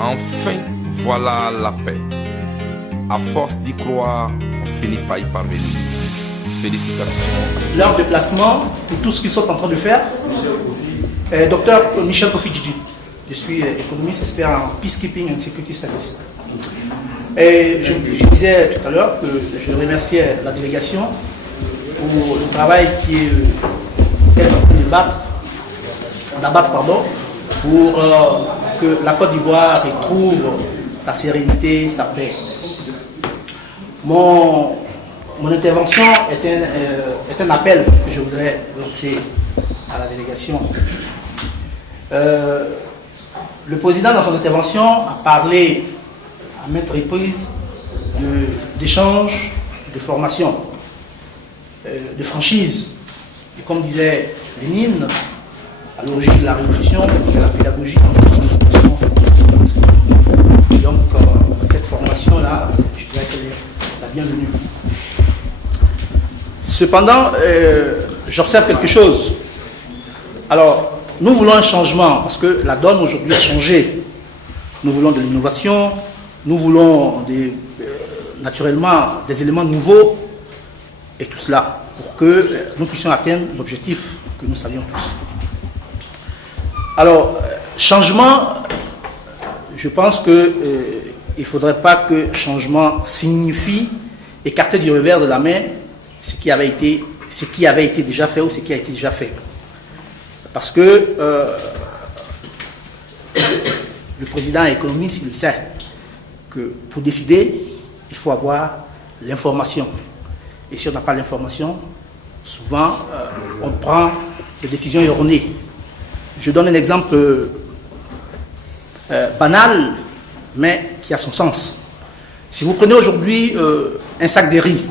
Enfin, voilà la paix. À force d'y croire, on finit par y parvenir. Félicitations. Leur déplacement, pour tout ce qu'ils sont en train de faire, Docteur Michel Kofi Djidji. Je suis économiste expert en peacekeeping and security service. Et je disais tout à l'heure que je remerciais la délégation pour le travail qu'elle est en train d'abattre pour que la Côte d'Ivoire retrouve sa sérénité, sa paix. Mon intervention est un appel que je voudrais lancer à la délégation. Le président, dans son intervention, a parlé à maintes reprises d'échanges, de formation, de franchise. Et comme disait Lénine, à l'origine de la révolution, il y a la pédagogie dans l'éducation. Donc, cette formation-là, je dirais qu'elle est la bienvenue. Cependant, j'observe quelque chose. Alors, nous voulons un changement, parce que la donne aujourd'hui a changé. Nous voulons de l'innovation, nous voulons naturellement des éléments nouveaux, et tout cela, pour que nous puissions atteindre l'objectif que nous savions tous. Alors, changement, je pense qu'il ne faudrait pas que changement signifie écarter du revers de la main ce qui avait été déjà fait ou ce qui a été déjà fait. Parce que le président économiste, il sait que pour décider, il faut avoir l'information. Et si on n'a pas l'information, souvent, on prend des décisions erronées. Je donne un exemple banal, mais qui a son sens. Si vous prenez aujourd'hui un sac de riz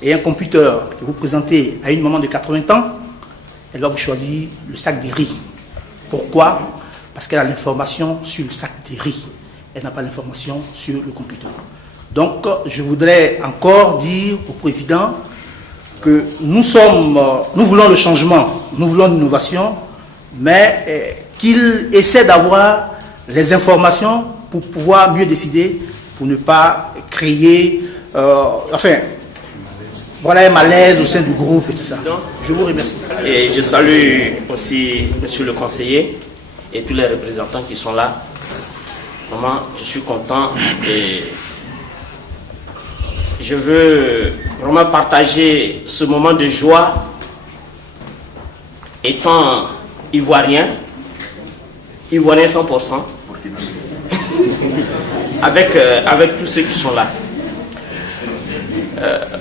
et un computer que vous présentez à une maman de 80 ans, elle va vous choisir le sac de riz. Pourquoi? Parce qu'elle a l'information sur le sac de riz. Elle n'a pas l'information sur le computer. Donc, je voudrais encore dire au président que nous voulons le changement, nous voulons l'innovation, mais qu'il essaie d'avoir les informations pour pouvoir mieux décider, pour ne pas créer, voilà un malaise au sein du groupe et tout ça. Je vous remercie. Et je salue aussi monsieur le conseiller et tous les représentants qui sont là. Vraiment, je suis content et je veux vraiment partager ce moment de joie étant ivoirien 100%, avec tous ceux qui sont là.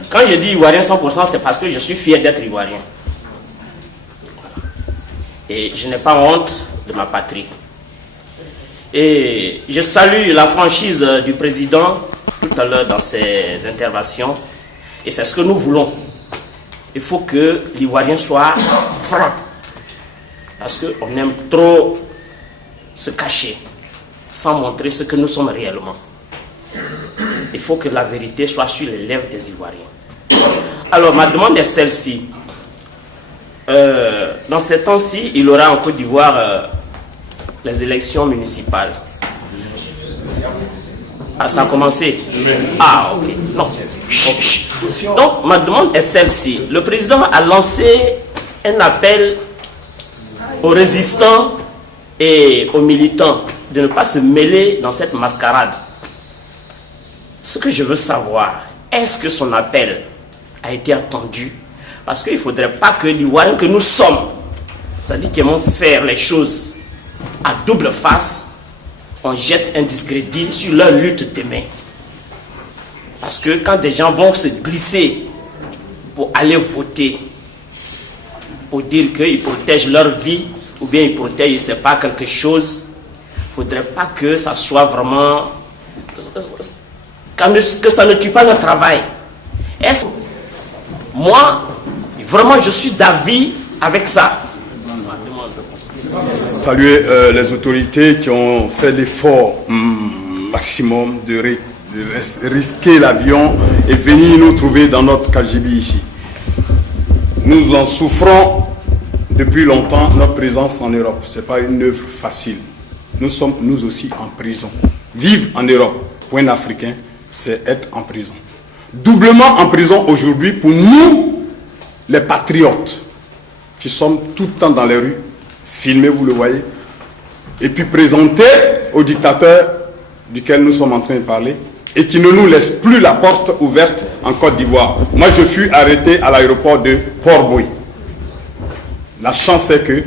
Quand je dis ivoirien 100%, c'est parce que je suis fier d'être ivoirien. Et je n'ai pas honte de ma patrie. Et je salue la franchise du président tout à l'heure dans ses interventions. Et c'est ce que nous voulons. Il faut que l'ivoirien soit franc. Parce qu'on aime trop se cacher, sans montrer ce que nous sommes réellement. Il faut que la vérité soit sur les lèvres des Ivoiriens. Alors, ma demande est celle-ci. Dans ces temps-ci, il y aura en Côte d'Ivoire les élections municipales. Ah, ça a commencé? Ah, ok. Non. Donc, ma demande est celle-ci. Le président a lancé un appel aux résistants et aux militants de ne pas se mêler dans cette mascarade. Ce que je veux savoir, est-ce que son appel a été entendu? Parce qu'il ne faudrait pas que l'Ivoirien que nous sommes, c'est-à-dire qu'ils vont faire les choses à double face, on jette un discrédit sur leur lutte demain. Parce que quand des gens vont se glisser pour aller voter, pour dire qu'ils protègent leur vie, ou bien ils protègent, je ne sais pas, quelque chose, il ne faudrait pas que ça soit vraiment... que ça ne tue pas le travail. Moi, vraiment, je suis d'avis avec ça. Saluer les autorités qui ont fait l'effort maximum de risquer l'avion et venir nous trouver dans notre KGB ici. Nous en souffrons depuis longtemps, notre présence en Europe. Ce n'est pas une œuvre facile. nous sommes nous aussi en prison. Vivre en Europe pour un Africain, c'est être en prison. Doublement en prison aujourd'hui pour nous, les patriotes, qui sommes tout le temps dans les rues, filmés, vous le voyez, et puis présentés au dictateur duquel nous sommes en train de parler, et qui ne nous laisse plus la porte ouverte en Côte d'Ivoire. Moi, je fus arrêté à l'aéroport de Port-Bouilly. La chance, c'est que,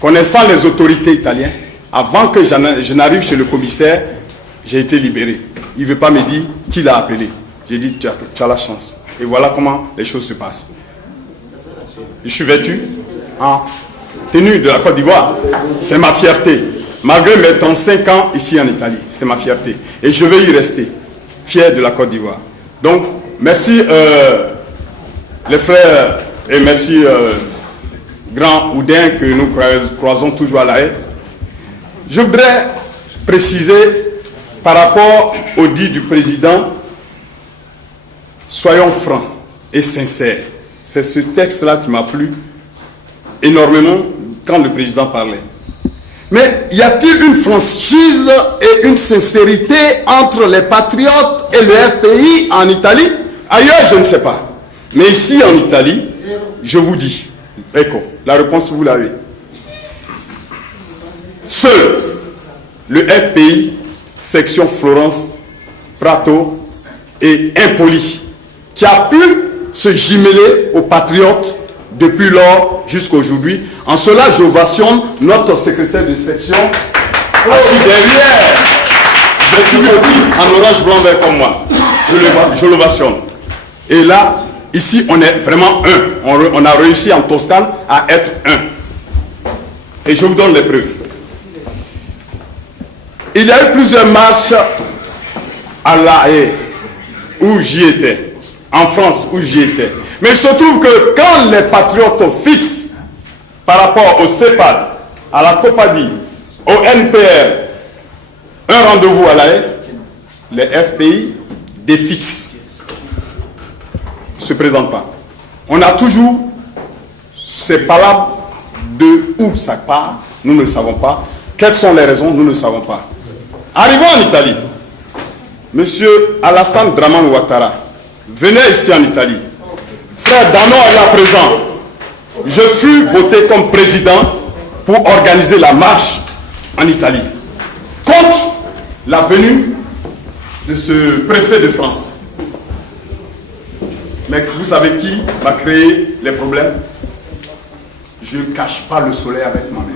connaissant les autorités italiennes, avant que je n'arrive chez le commissaire, j'ai été libéré. Il ne veut pas me dire qui l'a appelé. J'ai dit, tu as la chance. Et voilà comment les choses se passent. Je suis vêtu en tenue de la Côte d'Ivoire. C'est ma fierté. Malgré mes 35 ans ici en Italie, c'est ma fierté. Et je vais y rester, fier de la Côte d'Ivoire. Donc, merci les frères et merci Grand Oudin que nous croisons toujours à La Haye. Je voudrais préciser par rapport au dit du président, soyons francs et sincères. C'est ce texte-là qui m'a plu énormément quand le président parlait. Mais y a-t-il une franchise et une sincérité entre les patriotes et le FPI en Italie? Ailleurs, je ne sais pas. Mais ici, en Italie, je vous dis, écho, la réponse, vous l'avez. Seul le FPI, section Florence, Prato et Impoli, qui a pu se jumeler aux patriotes depuis lors jusqu'à aujourd'hui. En cela, je ovationne notre secrétaire de section assis derrière. Je suis aussi en orange, blanc, vert comme moi. Je l'ovationne. Et là, ici, on est vraiment un. On a réussi en Toscane à être un. Et je vous donne les preuves. Il y a eu plusieurs marches à La Haye où j'y étais. En France où j'y étais. Mais il se trouve que quand les patriotes fixent par rapport au CEPAD, à la COPADI, au NPR, un rendez-vous à La Haye, les FPI défixent. Ne se présentent pas. On a toujours ces palabres de où ça part, nous ne savons pas. Quelles sont les raisons, nous ne savons pas. Arrivons en Italie. Monsieur Alassane Dramane Ouattara venait ici en Italie. Frère Dano est là présent. Je fus voté comme président pour organiser la marche en Italie contre la venue de ce préfet de France. Mais vous savez qui va créer les problèmes? Je ne cache pas le soleil avec ma main.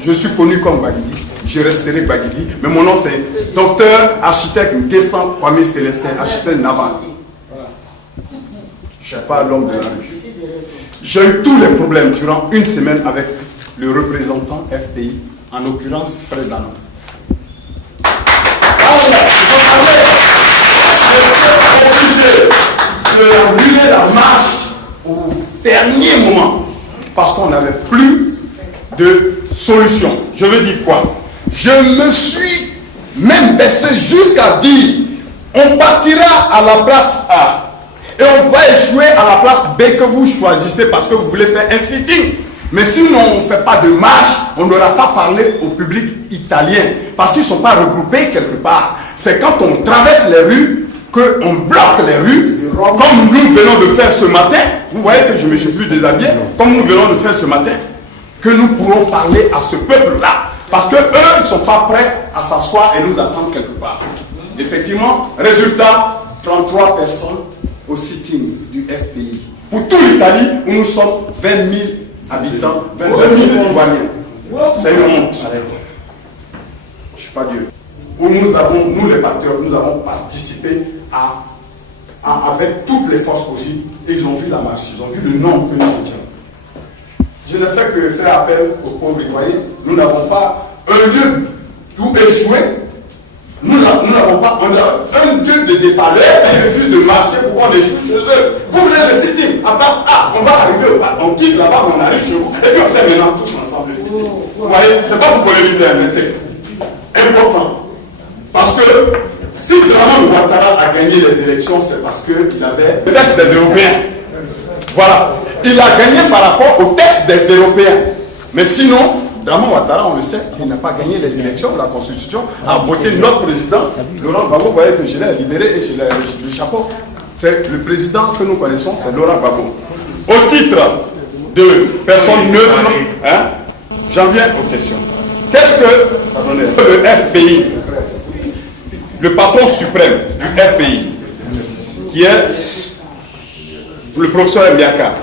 Je suis connu comme Baguidi, je resterai Baguidi, mais mon nom c'est docteur architecte Nguessan Kwame Célestin, architecte naval. Je ne suis pas l'homme de la rue. J'ai eu tous les problèmes durant une semaine avec le représentant FPI, en l'occurrence Frère Dano. J'ai annulé la marche au dernier moment parce qu'on n'avait plus de solution. Je veux dire quoi? Je me suis même baissé jusqu'à dire on partira à la place A et on va échouer à la place B que vous choisissez parce que vous voulez faire un sitting. Mais si on ne fait pas de marche, on n'aura pas parlé au public italien parce qu'ils ne sont pas regroupés quelque part. C'est quand on traverse les rues qu'on bloque les rues, comme nous venons de faire ce matin. Vous voyez que je ne me suis plus déshabillé, comme nous venons de faire ce matin, que nous pourrons parler à ce peuple-là. Parce qu'eux, ils ne sont pas prêts à s'asseoir et nous attendre quelque part. Effectivement, résultat, 33 personnes au sitting du FPI. Pour toute l'Italie, où nous sommes 20 000 habitants, 22 000 Ivoiriens. C'est une honte. Je ne suis pas Dieu. Où nous les patriotes, nous avons participé avec toutes les forces possibles. Et ils ont vu la marche, ils ont vu le nom que nous étions. Je ne fais que faire appel aux pauvres Ivoiriens. Nous n'avons pas un lieu où échouer. Nous n'avons pas un lieu de départ. Ils refusent de marcher pour qu'on échoue chez eux. Vous voulez le sitting à place A, on va arriver au pas. On quitte là-bas, on arrive chez vous. Et puis on fait maintenant tous ensemble le sitting. Vous voyez, c'est pas pour polémiser, mais c'est important. Parce que si Dramane Ouattara a gagné les élections, c'est parce qu'il avait le texte des Européens. Voilà. Il a gagné par rapport au texte des Européens. Mais sinon, Draman Ouattara, on le sait, il n'a pas gagné les élections, la Constitution a voté notre président. Laurent Gbagbo, vous voyez que je l'ai libéré et je l'ai le chapeau. C'est le président que nous connaissons, c'est Laurent Gbagbo. Au titre de personne neutre, hein, j'en viens aux questions. Qu'est-ce que le FPI, le patron suprême du FPI, qui est le professeur Mbiaka,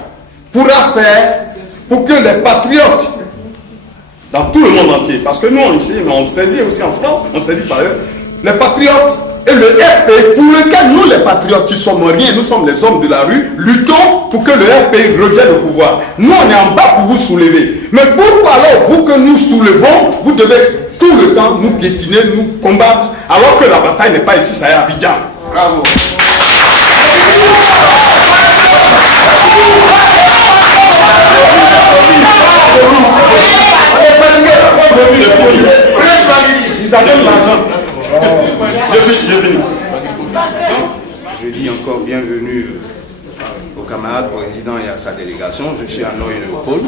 pourra faire pour que les patriotes, dans tout le monde entier, parce que nous on ici, mais on saisit aussi en France, on saisit par ailleurs, les patriotes et le FPI, pour lequel nous les patriotes qui sommes rien, nous sommes les hommes de la rue, luttons pour que le FPI revienne au pouvoir. Nous on est en bas pour vous soulever. Mais pourquoi alors vous que nous soulevons, vous devez tout le temps nous piétiner, nous combattre, alors que la bataille n'est pas ici, ça est à Abidjan. Bravo. Je dis encore bienvenue au camarade président et à sa délégation. Je suis à Noy-Léopold.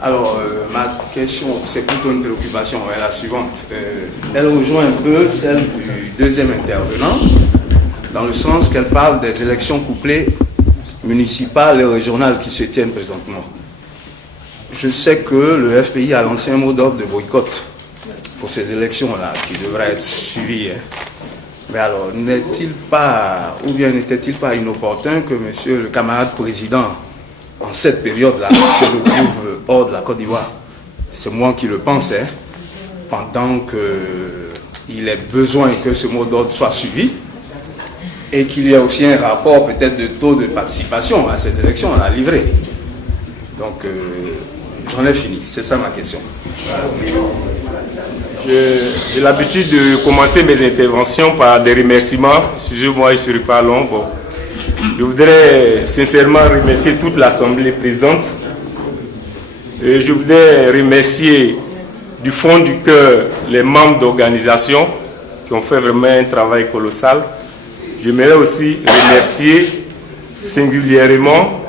Alors, ma question, c'est plutôt une préoccupation, est la suivante. Elle rejoint un peu celle du deuxième intervenant, dans le sens qu'elle parle des élections couplées municipales et régionales qui se tiennent présentement. Je sais que le FPI a lancé un mot d'ordre de boycott pour ces élections-là, qui devraient être suivies. Mais alors, n'est-il pas, ou bien n'était-il pas inopportun que monsieur le camarade président, en cette période-là, se retrouve hors de la Côte d'Ivoire? C'est moi qui le pense, hein, pendant qu'il ait besoin que ce mot d'ordre soit suivi, et qu'il y ait aussi un rapport peut-être de taux de participation à ces élections à livrer. Donc, j'en ai fini. C'est ça ma question. J'ai l'habitude de commencer mes interventions par des remerciements. Excusez-moi, je ne serai pas long. Bon. Je voudrais sincèrement remercier toute l'Assemblée présente. Et je voudrais remercier du fond du cœur les membres d'organisations qui ont fait vraiment un travail colossal. J'aimerais aussi remercier singulièrement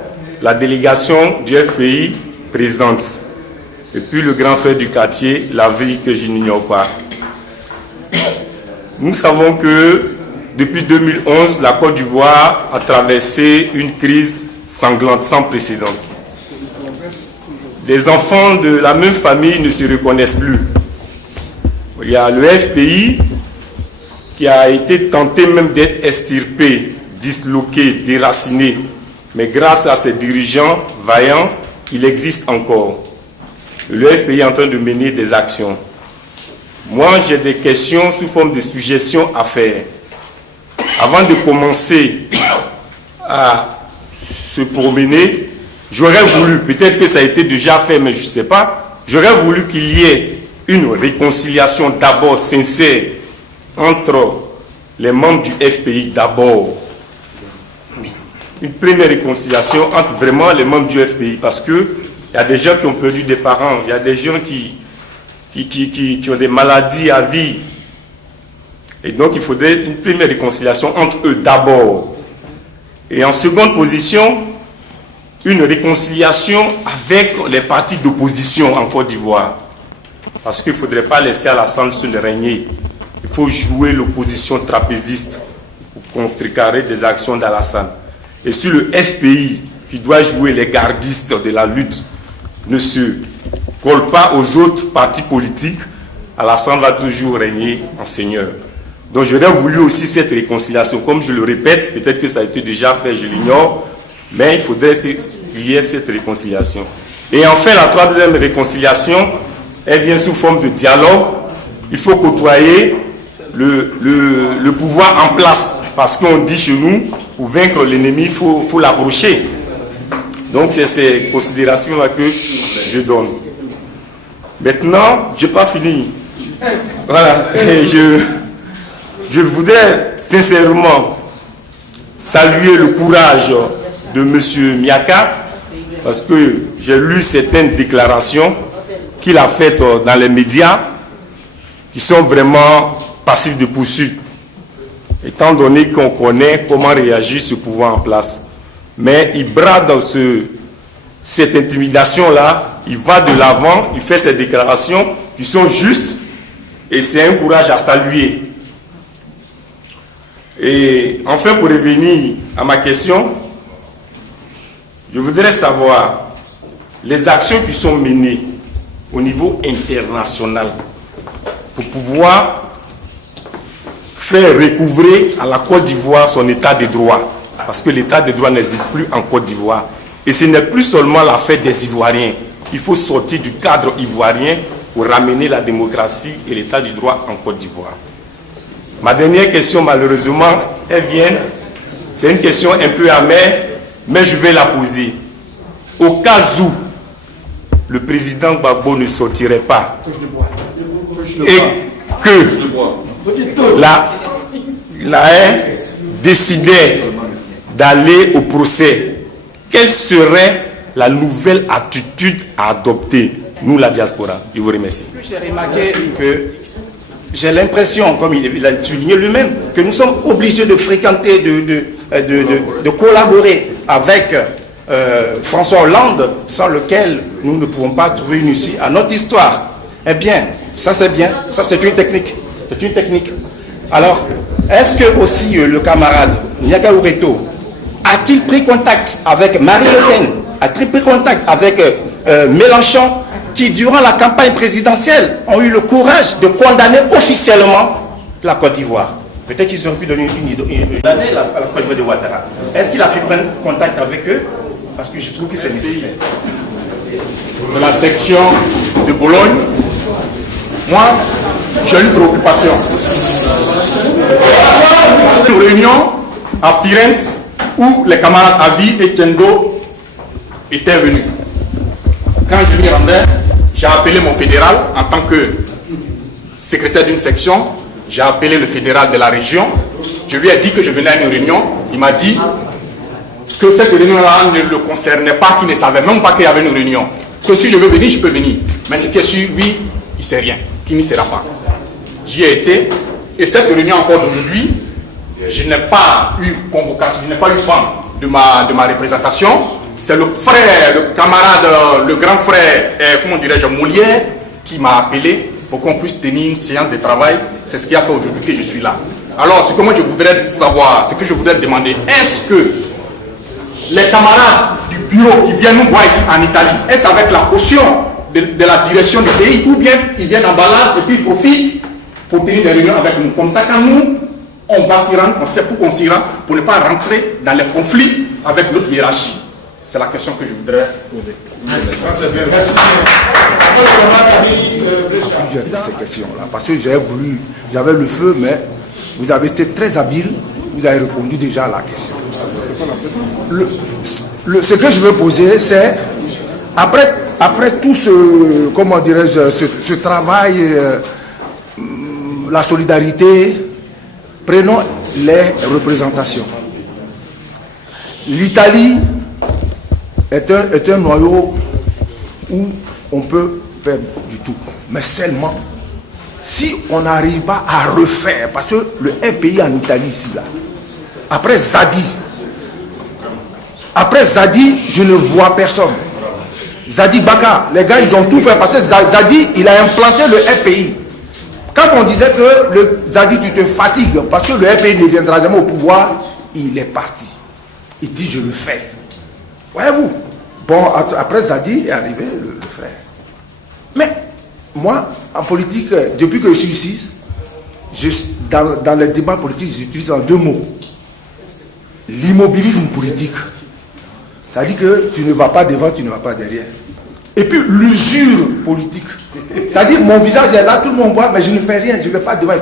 la délégation du FPI présente. Et puis le grand frère du quartier, la vie que je n'ignore pas. Nous savons que depuis 2011, la Côte d'Ivoire a traversé une crise sanglante sans précédent. Les enfants de la même famille ne se reconnaissent plus. Il y a le FPI qui a été tenté même d'être extirpé, disloqué, déraciné. Mais grâce à ses dirigeants vaillants, il existe encore. Le FPI est en train de mener des actions. Moi, j'ai des questions sous forme de suggestions à faire. Avant de commencer à se promener, j'aurais voulu, peut-être que ça a été déjà fait, mais je ne sais pas, j'aurais voulu qu'il y ait une réconciliation d'abord sincère entre les membres du FPI d'abord. Une première réconciliation entre vraiment les membres du FPI, parce que il y a des gens qui ont perdu des parents, il y a des gens qui ont des maladies à vie. Et donc il faudrait une première réconciliation entre eux d'abord. Et en seconde position, une réconciliation avec les partis d'opposition en Côte d'Ivoire. Parce qu'il ne faudrait pas laisser Alassane se régner. Il faut jouer l'opposition trapéziste pour contrecarrer des actions d'Alassane. Et sur le FPI, qui doit jouer les gardistes de la lutte, ne se colle pas aux autres partis politiques, Alassane va toujours régner en seigneur. Donc j'aurais voulu aussi cette réconciliation. Comme je le répète, peut-être que ça a été déjà fait, je l'ignore, mais il faudrait qu'il y ait cette réconciliation. Et enfin, la troisième réconciliation, elle vient sous forme de dialogue. Il faut côtoyer le pouvoir en place. Parce qu'on dit chez nous, pour vaincre l'ennemi, il faut l'approcher. Donc c'est ces considérations-là que je donne. Maintenant, je n'ai pas fini. Voilà. Et je voudrais sincèrement saluer le courage de M. Mbiaka, parce que j'ai lu certaines déclarations qu'il a faites dans les médias qui sont vraiment passives de poursuite, étant donné qu'on connaît comment réagir ce pouvoir en place. Mais il brade dans cette intimidation-là il va de l'avant, il fait ses déclarations qui sont justes et c'est un courage à saluer. Et enfin, pour revenir à ma question, je voudrais savoir les actions qui sont menées au niveau international pour pouvoir faire recouvrer à la Côte d'Ivoire son état de droit. Parce que l'état de droit n'existe plus en Côte d'Ivoire. Et ce n'est plus seulement l'affaire des Ivoiriens. Il faut sortir du cadre ivoirien pour ramener la démocratie et l'état du droit en Côte d'Ivoire. Ma dernière question, malheureusement, c'est une question un peu amère, mais je vais la poser. Au cas où le président Gbagbo ne sortirait pas et que la haine décidait d'aller au procès, quelle serait la nouvelle attitude à adopter, nous la diaspora? Je vous remercie. J'ai remarqué que j'ai l'impression, comme il a souligné lui-même, que nous sommes obligés de fréquenter, de collaborer avec François Hollande, sans lequel nous ne pouvons pas trouver une issue à notre histoire. Eh bien, ça c'est bien, ça c'est une technique. C'est une technique. Alors, est-ce que aussi le camarade Niaka Ureto a-t-il pris contact avec Marine Le Pen, a-t-il pris contact avec Mélenchon, qui durant la campagne présidentielle ont eu le courage de condamner officiellement la Côte d'Ivoire? Peut-être qu'ils auraient pu donner la Côte d'Ivoire de Ouattara. Est-ce qu'il a pu prendre contact avec eux? Parce que je trouve que c'est nécessaire. De la section de Bologne, moi, j'ai une préoccupation. Une réunion à Firenze où les camarades Avi et Kendo étaient venus. Quand je m'y rendais, j'ai appelé mon fédéral en tant que secrétaire d'une section. J'ai appelé le fédéral de la région. Je lui ai dit que je venais à une réunion. Il m'a dit que cette réunion-là ne le concernait pas, qu'il ne savait même pas qu'il y avait une réunion. Que si je veux venir, je peux venir. Mais ce qui est sûr, lui, il ne sait rien, qu'il n'y sera pas. J'y ai été. Et cette réunion encore d'aujourd'hui, je n'ai pas eu convocation, je n'ai pas eu vent de ma représentation. C'est le frère, le camarade, le grand frère, comment dirais-je, Molière, qui m'a appelé pour qu'on puisse tenir une séance de travail. C'est ce qui a fait aujourd'hui que je suis là. Alors, ce que moi je voudrais savoir, ce que je voudrais demander, est-ce que les camarades du bureau qui viennent nous voir ici en Italie, est-ce avec la caution de la direction du pays, ou bien ils viennent en balade et puis ils profitent pour tenir des réunions avec nous? Comme ça, quand nous, on va s'y rendre, on sait pour qu'on s'y rend, pour ne pas rentrer dans les conflits avec notre hiérarchie. C'est la question que je voudrais poser. De ces questions-là, parce que j'avais le feu, mais vous avez été très habile, vous avez répondu déjà à la question. Ce que je veux poser, c'est après tout ce, comment dirais-je, ce travail, la solidarité, prenons les représentations. L'Italie est un noyau où on peut faire du tout. Mais seulement, si on n'arrive pas à refaire, parce que le pays en Italie ici, là, après Zadi, je ne vois personne. Zadi Baka, les gars, ils ont tout fait, parce que Zadi, il a implanté le FPI. Quand on disait que le Zadi, tu te fatigues, parce que le FPI ne viendra jamais au pouvoir, il est parti. Il dit, je le fais. Voyez-vous. Bon, après Zadi est arrivé le frère. Mais moi, en politique, depuis que je suis ici, dans les débats politiques, j'utilise deux mots. L'immobilisme politique. Ça dit que tu ne vas pas devant, tu ne vas pas derrière. Et puis l'usure politique. Ça dit mon visage est là, tout le monde voit, mais je ne fais rien, je ne vais pas devant.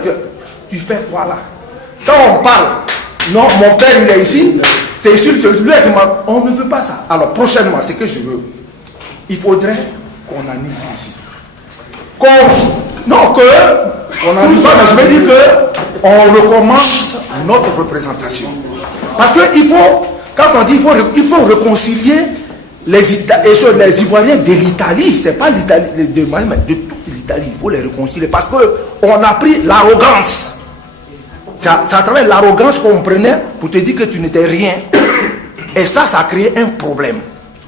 Tu fais quoi là? Quand on parle, non, mon père il est ici, c'est ici, lui qui m'a. On ne veut pas ça. Alors prochainement, c'est que je veux. Il faudrait qu'on annule ici. Non, qu'on n'annule pas, mais je veux dire qu'on recommence notre représentation. Parce qu'il faut, quand on dit il faut réconcilier les Ivoiriens de l'Italie, c'est pas l'Italie, mais de toute l'Italie, il faut les réconcilier. Parce qu'on a pris l'arrogance. C'est à travers l'arrogance qu'on prenait pour te dire que tu n'étais rien. Et ça a créé un problème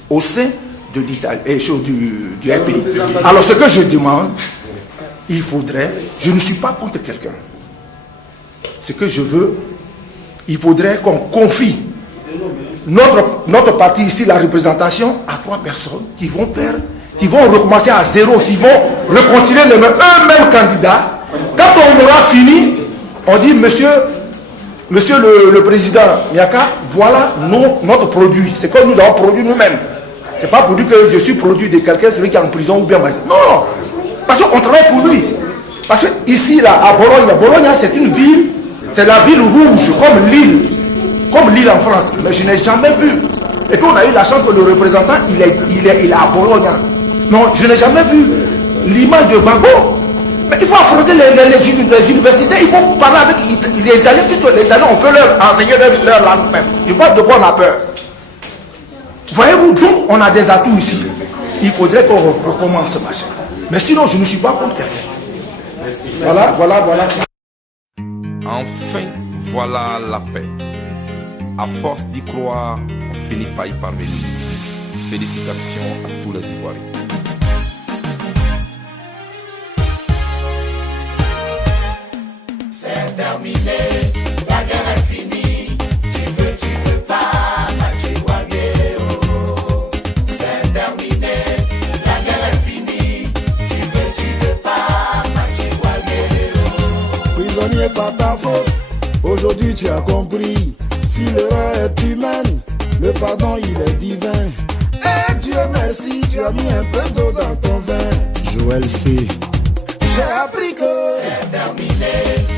au sein de l'Italie et du RPI. Alors ce que je demande, il faudrait, je ne suis pas contre quelqu'un. Ce que je veux, il faudrait qu'on confie notre parti ici, la représentation, à 3 personnes qui vont recommencer à zéro, qui vont réconcilier eux-mêmes candidats. Quand on aura fini, on dit, monsieur le président Miaka, voilà notre produit. C'est que nous avons produit nous-mêmes. Ce n'est pas produit que je suis produit de quelqu'un, celui qui est en prison ou bien... Non, parce qu'on travaille pour lui. Parce que ici, là, à Bologna, c'est une ville, c'est la ville rouge, comme l'île en France. Mais je n'ai jamais vu. Et puis on a eu la chance que le représentant, il est à Bologna. Non, je n'ai jamais vu l'image de Gbagbo. Mais il faut affronter les universités, il faut parler avec les Italiens, puisque les Italiens, on peut leur enseigner leur langue même. Je ne sais pas de quoi on a peur. Voyez-vous, donc on a des atouts ici. Il faudrait qu'on recommence ce machin. Mais sinon, je ne suis pas contre quelqu'un. Voilà. Enfin, voilà la paix. À force d'y croire, on finit par y parvenir. Félicitations à tous les Ivoiriens. C'est terminé, la guerre est finie. Tu veux pas, Machiwagueo. C'est terminé, la guerre est finie. Tu veux pas, Machiwagueo. Prisonnier, pas ta faute. Aujourd'hui tu as compris. Si l'erreur est humaine, le pardon il est divin. Et Dieu merci, tu as mis un peu d'eau dans ton vin. Joël C. J'ai appris que c'est terminé.